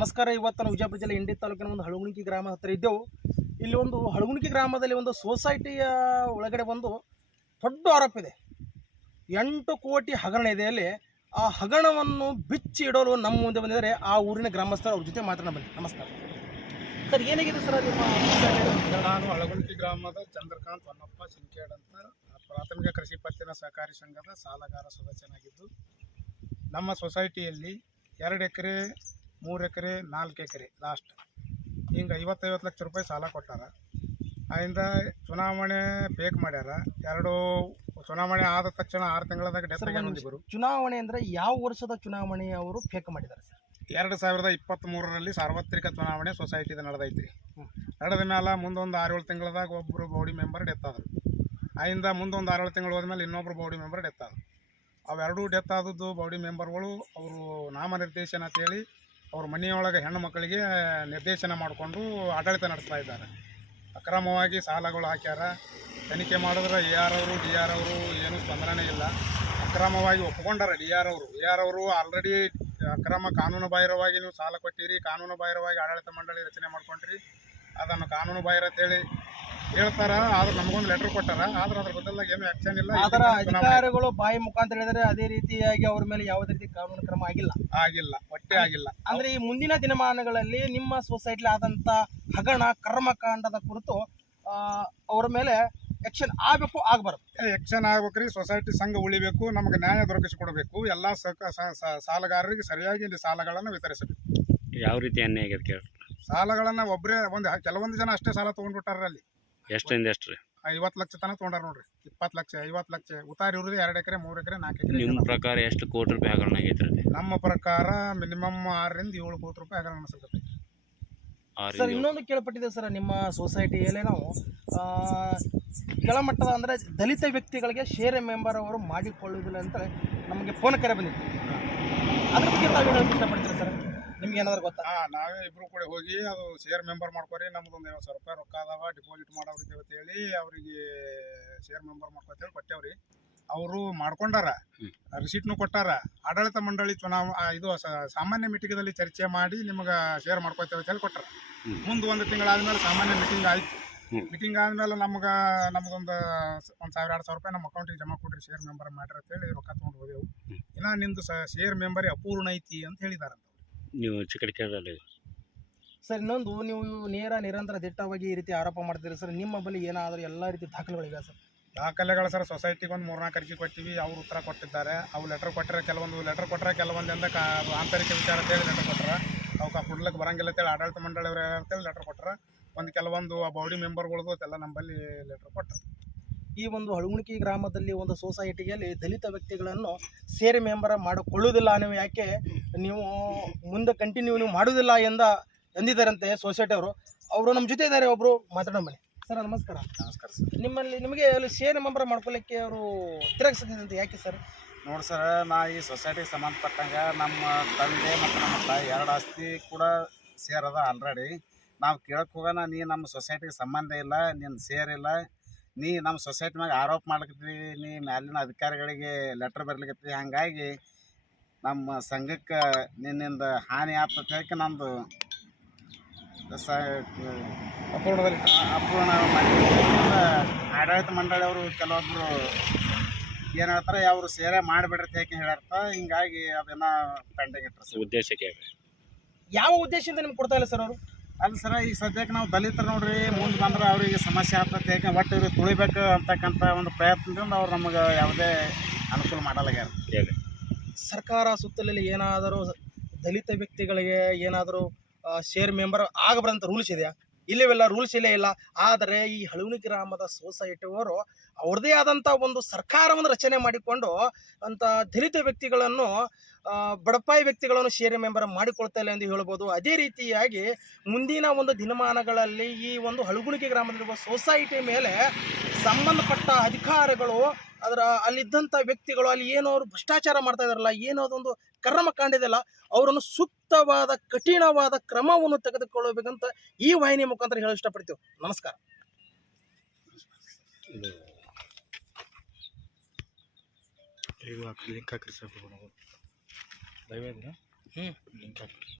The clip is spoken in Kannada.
ನಮಸ್ಕಾರ ಇವತ್ತು ನಾವು ವಿಜಯಪುರ ಜಿಲ್ಲೆ ಇಂಡಿ ತಾಲೂಕಿನ ಒಂದು ಹಳಗುಣಿಕಿ ಗ್ರಾಮ ಹತ್ತಿರ ಇದ್ದೆವು. ಇಲ್ಲಿ ಒಂದು ಹಳಗುಣಿಕಿ ಗ್ರಾಮದಲ್ಲಿ ಒಂದು ಸೊಸೈಟಿಯ ಒಳಗಡೆ ಒಂದು ದೊಡ್ಡ ಆರೋಪ ಇದೆ. ಎಂಟು ಕೋಟಿ ಹಗರಣ ಇದೆ ಅಲ್ಲಿ. ಆ ಹಗರಣವನ್ನು ಬಿಚ್ಚಿ ಇಡಲು ನಮ್ಮ ಮುಂದೆ ಬಂದಿದ್ದಾರೆ. ಆ ಊರಿನ ಗ್ರಾಮಸ್ಥರು ಅವ್ರ ಜೊತೆ ಮಾತನಾಡ ಬನ್ನಿ. ನಮಸ್ಕಾರ. ಸರ್, ಏನಾಗಿದೆ ಸರ್ ನಿಮ್ಮ ನಾನು ಹಳಗುಣಿಕಿ ಗ್ರಾಮದ ಚಂದ್ರಕಾಂತ್ ಹೊನ್ನಪ್ಪ ಸಿಂಕೇಡ್ ಅಂತ. ಪ್ರಾಥಮಿಕ ಕೃಷಿ ಪತ್ತಿನ ಸಹಕಾರಿ ಸಂಘದ ಸಾಲಗಾರ ಸದಸ್ಯನಾಗಿದ್ದು. ನಮ್ಮ ಸೊಸೈಟಿಯಲ್ಲಿ ಎರಡು ಎಕರೆ ಮೂರು ಎಕರೆ ನಾಲ್ಕು ಎಕರೆ ಲಾಸ್ಟ್ ಹಿಂಗೆ ಐವತ್ತೈವತ್ತು ಲಕ್ಷ ರೂಪಾಯಿ ಸಾಲ ಕೊಟ್ಟಾರ. ಅದರಿಂದ ಚುನಾವಣೆ ಫೇಕ್ ಮಾಡ್ಯಾರ. ಎರಡು ಚುನಾವಣೆ ಆದ ತಕ್ಷಣ ಆರು ತಿಂಗಳದಾಗ ಡೆತ್ ಚುನಾವಣೆ ಅಂದ್ರೆ ಯಾವ ವರ್ಷದ ಚುನಾವಣೆ ಅವರು ಫೇಕ್ ಮಾಡಿದ್ದಾರೆ ಸರ್? ಎರಡು ಸಾವಿರದ ಇಪ್ಪತ್ತ್ ಮೂರರಲ್ಲಿ ಸಾರ್ವತ್ರಿಕ ಚುನಾವಣೆ ಸೊಸೈಟಿದ ನಡೆದೈತ್ರಿ. ಹ್ಮ್. ನಡೆದ ಮೇಲೆ ಮುಂದೊಂದು ಆರೇಳು ತಿಂಗಳದಾಗ ಒಬ್ಬರು ಬೌಡಿ ಮೆಂಬರ್ ಡೆತ್ ಆದರು. ಆಯಿಂದ ಮುಂದೊಂದು ಆರೇಳು ತಿಂಗಳು ಹೋದ್ಮೇಲೆ ಇನ್ನೊಬ್ರು ಬೌಡಿ ಮೆಂಬರ್ ಡೆತ್ ಆದರು. ಅವೆರಡೂ ಡೆತ್ ಆದದ್ದು ಬೌಡಿ ಮೆಂಬರ್ಗಳು ಅವರು ನಾಮನಿರ್ದೇಶನ ಅಂತೇಳಿ ಅವ್ರ ಮನೆಯೊಳಗೆ ಹೆಣ್ಣು ಮಕ್ಕಳಿಗೆ ನಿರ್ದೇಶನ ಮಾಡಿಕೊಂಡು ಆಡಳಿತ ನಡೆಸ್ತಾ ಇದ್ದಾರೆ. ಅಕ್ರಮವಾಗಿ ಸಾಲಗಳು ಹಾಕ್ಯಾರ. ತನಿಖೆ ಮಾಡಿದ್ರೆ ಎ ಆರ್ ಅವರು ಡಿ ಆರ್ ಅವರು ಏನೂ ಸ್ಪಂದನೆ ಇಲ್ಲ. ಅಕ್ರಮವಾಗಿ ಒಪ್ಕೊಂಡಾರ ಡಿ ಆರ್ ಅವರು. ಎ ಆರ್ ಅವರು ಆಲ್ರೆಡಿ ಅಕ್ರಮ ಕಾನೂನು ಬಾಹಿರವಾಗಿ ನೀವು ಸಾಲ ಕೊಟ್ಟಿರಿ, ಕಾನೂನು ಬಾಹಿರವಾಗಿ ಆಡಳಿತ ಮಂಡಳಿ ರಚನೆ ಮಾಡ್ಕೊಂಡ್ರಿ. ಅದನ್ನು ಕಾನೂನು ಬಾಹಿರ ಅಂತೇಳಿ ಹೇಳ್ತಾರ ಆದ್ರೆ ನಮಗೊಂದು ಲೆಟರ್ ಕೊಟ್ಟಾರ ಆದ್ರೆ ಅದ್ರ ಬದಲಾಗಿ ಏನು ಆಕ್ಷನ್ ಇಲ್ಲ. ಅದರ ಅಧಿಕಾರಿಗಳು ಬಾಯಿ ಮುಖಾಂತರ ಹೇಳಿದ್ರೆ ಅದೇ ರೀತಿಯಾಗಿ ಅವ್ರ ಮೇಲೆ ಯಾವುದೇ ರೀತಿ ಕಾನೂನು ಕ್ರಮ ಆಗಿಲ್ಲ. ಆಗಿಲ್ಲ ಒಟ್ಟೆ ಆಗಿಲ್ಲ. ಅಂದ್ರೆ ಈ ಮುಂದಿನ ದಿನಮಾನಗಳಲ್ಲಿ ನಿಮ್ಮ ಸೊಸೈಟಿ ಆದಂತ ಹಗರಣ ಕರ್ಮಕಾಂಡದ ಕುರಿತು ಅವ್ರ ಮೇಲೆ ಆಕ್ಷನ್ ಆಗಬೇಕು ಆಗಬಾರ್ದು. ಆಕ್ಷನ್ ಆಗ್ಬೇಕ್ರಿ ಸೊಸೈಟಿ ಸಂಘ ಉಳಿಬೇಕು ನಮಗೆ ನ್ಯಾಯ ದೊರಕಿಸಿಕೊಡಬೇಕು ಎಲ್ಲ ಸಕ ಸ- ಸ- ಸಾಲಗಾರರಿಗೆ ಸರಿಯಾಗಿ ಇಲ್ಲಿ ಸಾಲಗಳನ್ನು ವಿತರಿಸಬೇಕು. ಯಾವ ರೀತಿ ಅನ್ಯಾಯ ಆಗಿದೆ ಕೇಳಿ. ಸಾಲಗಳನ್ನ ಒಬ್ಬರೇ ಒಂದು ಕೆಲವೊಂದು ಜನ ಅಷ್ಟೇ ಸಾಲ ತೊಗೊಂಡ್ಬಿಟ್ಟಾರ ಅಲ್ಲಿ. ಎಷ್ಟರಿಂದ ಎಷ್ಟು ರೀ ಐವತ್ತು ಲಕ್ಷ ತನಕ ತೊಗೊಂಡಾರ ನೋಡ್ರಿ. ಇಪ್ಪತ್ತು ಲಕ್ಷ ಐವತ್ತು ಲಕ್ಷ ಉತ್ತಾರಿ ಇವ್ರದ್ದು ಎರಡು ಎಕರೆ ಮೂರು ಎಕರೆ ನಾಲ್ಕು ಎಕರೆ ನಿಮ್ಮ ಪ್ರಕಾರ ಎಷ್ಟು ಕೋಟಿ ರೂಪಾಯಿ ಹಗರಣ ಆಗೈತೆ ರೀ ನಮ್ಮ ಪ್ರಕಾರ ಮಿನಿಮಮ್ ಆರರಿಂದ ಏಳು ಕೋಟಿ ರೂಪಾಯಿ ಹಗರಣ ಅನಿಸುತ್ತೆ ಸರ್ ಇನ್ನೊಂದು ಕೇಳಪಟ್ಟಿದೆ ಸರ್ ನಿಮ್ಮ ಸೊಸೈಟಿಯಲ್ಲಿ ನಾವು ಕೆಳಮಟ್ಟದ ಅಂದರೆ ದಲಿತ ವ್ಯಕ್ತಿಗಳಿಗೆ ಶೇರ್ ಮೆಂಬರ್ ಅವರು ಮಾಡಿಕೊಳ್ಳುವುದಿಲ್ಲ ಅಂತ ನಮಗೆ ಫೋನ್ ಕರೆ ಬಂದಿತ್ತು. ಅದ್ರ ಬಗ್ಗೆ ಇಷ್ಟಪಡ್ತೀರಾ ಸರ್? ನಿಮ್ಗೆ ಏನಾದ್ರು ಗೊತ್ತಾ ಹಾ ನಾವೇ ಇಬ್ರು ಕೂಡ ಹೋಗಿ ಅದು ಶೇರ್ ಮೆಂಬರ್ ಮಾಡ್ಕೊರಿ ನಮ್ದು ಒಂದು ಐವತ್ತು ಸಾವಿರ ರೂಪಾಯಿ ರೊಕ್ಕ ಅದಾವ ಡಿಪಾಸಿಟ್ ಮಾಡೋರಿಗೆ ಅಂತ ಹೇಳಿ ಅವರಿಗೆ ಶೇರ್ ಮೆಂಬರ್ ಮಾಡ್ಕೊತೇಳಿ ಕೊಟ್ಟೇವ್ರಿ ಅವರು ಮಾಡ್ಕೊಂಡಾರ. ರಿಸೀಟ್ನು ಕೊಟ್ಟಾರ ಆಡಳಿತ ಮಂಡಳಿ ಚುನಾವ ಇದು ಸ- ಸಾಮಾನ್ಯ ಮೀಟಿಂಗದಲ್ಲಿ ಚರ್ಚೆ ಮಾಡಿ ನಿಮ್ಗೆ ಶೇರ್ ಮಾಡ್ಕೊತೇವೆ ಅಂತ ಹೇಳಿ ಕೊಟ್ಟಾರ. ಮುಂದೆ ಒಂದು ತಿಂಗಳಾದ್ಮೇಲೆ ಸಾಮಾನ್ಯ ಮೀಟಿಂಗ್ ಆಯ್ತು. ಮೀಟಿಂಗ್ ಆದ್ಮೇಲೆ ನಮ್ಗೆ ನಮಗೊಂದು ಒಂದು ಸಾವಿರ ಎರಡು ಸಾವಿರ ರೂಪಾಯಿ ನಮ್ಮ ಅಕೌಂಟಿಗೆ ಜಮಾ ಕೊಡ್ರಿ ಶೇರ್ ಮೆಂಬರ್ ಮಾಡ್ರಿ ಅಂತ ಹೇಳಿ ರೊಕ್ಕ ತೊಗೊಂಡು ಹೋದೆವು. ಇನ್ನ ನಿಮ್ದು ಶೇರ್ ಮೆಂಬರ್ ಅಪೂರ್ಣ ಐತಿ ಅಂತ ಹೇಳಿದಾರಂತ ನೀವು ಚಿಕ್ಕ ಕೇಳಲ್ಲ ಸರ್ ಇನ್ನೊಂದು ನೀವು ನೇರ ನಿರಂತರ ದಿಟ್ಟವಾಗಿ ಈ ರೀತಿ ಆರೋಪ ಮಾಡ್ತೀರಿ ಸರ್ ನಿಮ್ಮ ಬಳಿ ಏನಾದರೂ ಎಲ್ಲ ರೀತಿ ದಾಖಲೆಗಳಿವೆ ಸರ್? ದಾಖಲೆಗಳು ಸರ್ ಸೊಸೈಟಿಗೆ ಒಂದು ಮೂರ್ನಾಲ್ಕು ಅರ್ಜಿ ಕೊಟ್ಟಿವಿ ಅವ್ರು ಉತ್ತರ ಕೊಟ್ಟಿದ್ದಾರೆ. ಅವು ಲೆಟರ್ ಕೊಟ್ಟರೆ ಕೆಲವೊಂದು ಲೆಟರ್ ಕೊಟ್ಟರೆ ಕೆಲವೊಂದಿಂದ ಕಾ ಆಂತರಿಕ ವಿಚಾರ ಅಂತೇಳಿ ಲೆಟರ್ ಕೊಟ್ಟರೆ ಅವಕ್ಕೆ ಕೊಡ್ಲಿಕ್ಕೆ ಬರಂಗಿಲ್ಲ ಅಂತೇಳಿ ಆಡಳಿತ ಮಂಡಳಿಯವ್ರು ಅಂತ ಅಂತೇಳಿ ಲೆಟರ್ ಕೊಟ್ಟರೆ ಒಂದು ಕೆಲವೊಂದು ಆ ಬಾಡಿ ಮೆಂಬರ್ಗಳ್ದು ಅದೆಲ್ಲ ನಮ್ಮಲ್ಲಿ ಲೆಟರ್ ಕೊಟ್ಟರು ಈ ಒಂದು ಹಳುಗುಣಿಕಿ ಗ್ರಾಮದಲ್ಲಿ ಒಂದು ಸೊಸೈಟಿಯಲ್ಲಿ ದಲಿತ ವ್ಯಕ್ತಿಗಳನ್ನು ಸೇರಿ ಮೆಂಬರ್ ಮಾಡಿಕೊಳ್ಳುವುದಿಲ್ಲ ನೀವು ಯಾಕೆ ನೀವು ಮುಂದೆ ಕಂಟಿನ್ಯೂ ನೀವು ಮಾಡುವುದಿಲ್ಲ ಎಂದ ಎಂದಿದ್ದಾರಂತೆ ಸೊಸೈಟಿ ಅವರು. ಅವರು ನಮ್ಮ ಜೊತೆ ಇದ್ದಾರೆ ಒಬ್ಬರು ಮಾತಾಡೋ ಮನೆ ಸರ್ ನಮಸ್ಕಾರ. ನಮಸ್ಕಾರ ಸರ್. ನಿಮ್ಮಲ್ಲಿ ನಿಮಗೆ ಅಲ್ಲಿ ಸೇರ್ ಮೆಂಬರ್ ಮಾಡ್ಕೊಳ್ಳಿಕ್ಕೆ ಅವರು ತಿರಗಿಸಿದಂತೆ ಯಾಕೆ ಸರ್? ನೋಡಿ ಸರ್ ನಾ ಈ ಸೊಸೈಟಿಗೆ ಸಂಬಂಧಪಟ್ಟಂಗೆ ನಮ್ಮ ತಂದೆ ಮತ್ತು ನಮ್ಮ ತಾಯಿ ಎರಡು ಆಸ್ತಿ ಕೂಡ ಸೇರದ ಆಲ್ರೆಡಿ ನಾವು ಕೇಳಕ್ಕೆ ಹೋಗೋಣ ನೀ ನಮ್ಮ ಸೊಸೈಟಿಗೆ ಸಂಬಂಧ ಇಲ್ಲ ನಿನ್ನ ಸೇರಿಲ್ಲ. ನೀ ನಮ್ಮ ಸೊಸೈಟಿ ಮ್ಯಾಗ ಆರೋಪ ಮಾಡ್ಲಿಕ್ಕೆ ನೀ ಮ್ಯಾಲಿನ ಅಧಿಕಾರಿಗಳಿಗೆ ಲೆಟ್ರ್ ಬರ್ಲಿಕತ್ತಿ ಹಾಗಾಗಿ ನಮ್ಮ ಸಂಘಕ್ಕೆ ನಿನ್ನಿಂದ ಹಾನಿ ಆತ ಹೇಳಕ್ಕೆ ನಮ್ಮದು ಸ ಅಪೂರ್ಣದಲ್ಲಿ ಅಪೂರ್ಣ ಮಾಡಿ ಆಡಳಿತ ಮಂಡಳಿಯವರು ಕೆಲವೊಬ್ಬರು ಏನು ಹೇಳ್ತಾರೆ ಅವರು ಸೇರೆ ಮಾಡಿಬಿಡ್ರಿ ಹೇಗೆ ಹೇಳ್ಯಾರ್ತ ಹಿಂಗಾಗಿ ಅದನ್ನ ಪೆಂಡಿಂಗ್ ಇಟ್ಟರು ಸರ್. ಉದ್ದೇಶಕ್ಕೆ ಯಾವ ಉದ್ದೇಶದಿಂದ ನಿಮ್ಗೆ ಕೊಡ್ತಾ ಇಲ್ಲ ಸರ್ ಅವರು? ಅಲ್ಲ ಸರ ಈಗ ಸದ್ಯಕ್ಕೆ ನಾವು ದಲಿತರು ನೋಡ್ರಿ ಮುಂದೆ ಬಂದ್ರೆ ಅವರಿಗೆ ಸಮಸ್ಯೆ ಆಗ್ತದೆ ಯಾಕೆ ಒಟ್ಟು ಇವ್ರಿಗೆ ತುಳಿಬೇಕು ಅಂತಕ್ಕಂಥ ಒಂದು ಪ್ರಯತ್ನದಿಂದ ಅವ್ರು ನಮಗೆ ಯಾವುದೇ ಅನುಕೂಲ ಮಾಡಲಾಗ್ಯಾರ ಹೇಳಿ. ಸರ್ಕಾರ ಸುತ್ತಲಲ್ಲಿ ಏನಾದರೂ ದಲಿತ ವ್ಯಕ್ತಿಗಳಿಗೆ ಏನಾದರೂ ಶೇರ್ ಮೆಂಬರ್ ಆಗಬಾರಂತ ರೂಲ್ಸ್ ಇದೆಯಾ? ಇಲ್ಲವೆಲ್ಲ ರೂಲ್ಸ್ ಇಲ್ಲೇ ಇಲ್ಲ. ಆದರೆ ಈ ಹಳವಣಿ ಗ್ರಾಮದ ಸೊಸೈಟಿಯವರು ಅವ್ರದ್ದೇ ಆದಂಥ ಒಂದು ಸರ್ಕಾರವನ್ನು ರಚನೆ ಮಾಡಿಕೊಂಡು ಅಂತ ದಲಿತ ವ್ಯಕ್ತಿಗಳನ್ನು ಬಡಪಾಯಿ ವ್ಯಕ್ತಿಗಳನ್ನು ಶೇರ್ ಮೆಂಬರ್ ಮಾಡಿಕೊಳ್ತಾ ಇಲ್ಲ ಎಂದು ಹೇಳ್ಬೋದು. ಅದೇ ರೀತಿಯಾಗಿ ಮುಂದಿನ ಒಂದು ದಿನಮಾನಗಳಲ್ಲಿ ಈ ಒಂದು ಹಳುಗುಣಿಕೆ ಗ್ರಾಮದಲ್ಲಿರುವ ಸೊಸೈಟಿ ಮೇಲೆ ಸಂಬಂಧಪಟ್ಟ ಅಧಿಕಾರಿಗಳು ಅದರ ಅಲ್ಲಿದ್ದಂಥ ವ್ಯಕ್ತಿಗಳು ಅಲ್ಲಿ ಏನೋ ಅವರು ಭ್ರಷ್ಟಾಚಾರ ಮಾಡ್ತಾ ಇದಾರಲ್ಲ ಏನೋ ಅದೊಂದು ಕ್ರಮ ಕಾಣಿದೆಯಲ್ಲ ಅವರನ್ನು ಸೂಕ್ತವಾದ ಕಠಿಣವಾದ ಕ್ರಮವನ್ನು ತೆಗೆದುಕೊಳ್ಳಬೇಕಂತ ಈ ವಾಹಿನಿ ಮುಖಾಂತರ ಹೇಳಲು ಇಷ್ಟಪಡ್ತೀವಿ. ನಮಸ್ಕಾರ. ಲಿಂಕ್ ಹಾಕ್ರಿ ಸರ್. ಹ್ಮ್. ಲಿಂಕ್ ಹಾಕ್ರಿ.